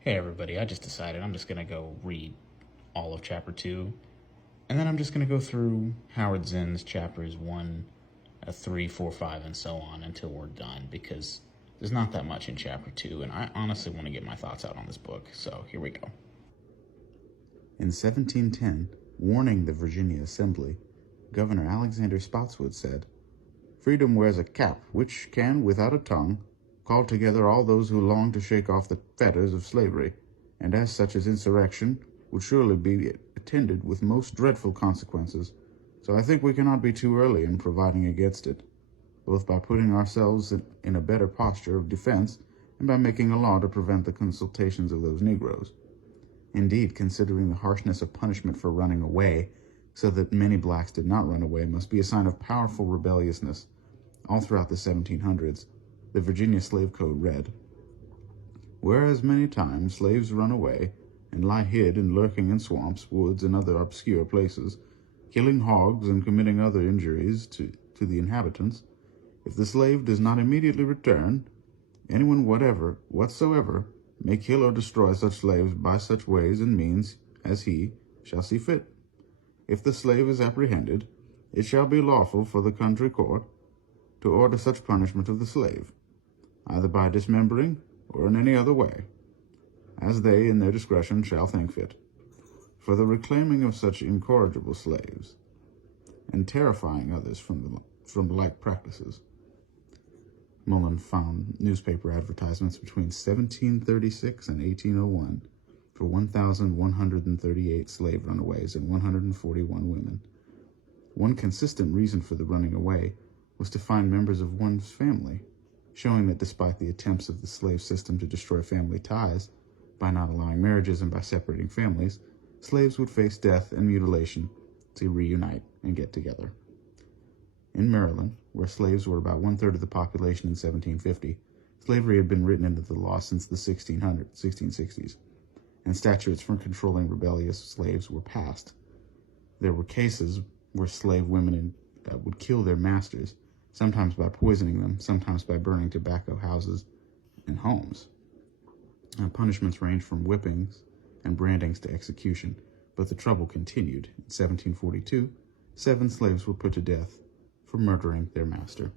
Hey everybody, I just decided I'm just going to go read all of chapter 2, and then I'm just going to go through Howard Zinn's chapters 1, 3, 4, 5, and so on until we're done, because there's not that much in chapter 2, and I honestly want to get my thoughts out on this book, so here we go. In 1710, warning the Virginia Assembly, Governor Alexander Spotswood said, "Freedom wears a cap which can, without a tongue, call together all those who long to shake off the fetters of slavery, and as such as insurrection would surely be attended with most dreadful consequences. So I think we cannot be too early in providing against it, both by putting ourselves in a better posture of defense and by making a law to prevent the consultations of those Negroes. Indeed, considering the harshness of punishment for running away, so that many blacks did not run away, must be a sign of powerful rebelliousness." All throughout the 1700s, the Virginia Slave Code read, "Whereas many times slaves run away and lie hid and lurking in swamps, woods, and other obscure places, killing hogs and committing other injuries to the inhabitants, if the slave does not immediately return, anyone whatsoever may kill or destroy such slaves by such ways and means as he shall see fit. If the slave is apprehended, it shall be lawful for the country court to order such punishment of the slave, either by dismembering or in any other way, as they in their discretion shall think fit, for the reclaiming of such incorrigible slaves, and terrifying others from like practices." Mullen found newspaper advertisements between 1736 and 1801 for 1,138 slave runaways and 141 women. One consistent reason for the running away was to find members of one's family, showing that despite the attempts of the slave system to destroy family ties, by not allowing marriages and by separating families, slaves would face death and mutilation to reunite and get together. In Maryland, where slaves were about one-third of the population in 1750, slavery had been written into the law since the 1660s, and statutes for controlling rebellious slaves were passed. There were cases where slave women would kill their masters, sometimes by poisoning them, sometimes by burning tobacco houses and homes. Punishments ranged from whippings and brandings to execution, but the trouble continued. In 1742, 7 slaves were put to death for murdering their master.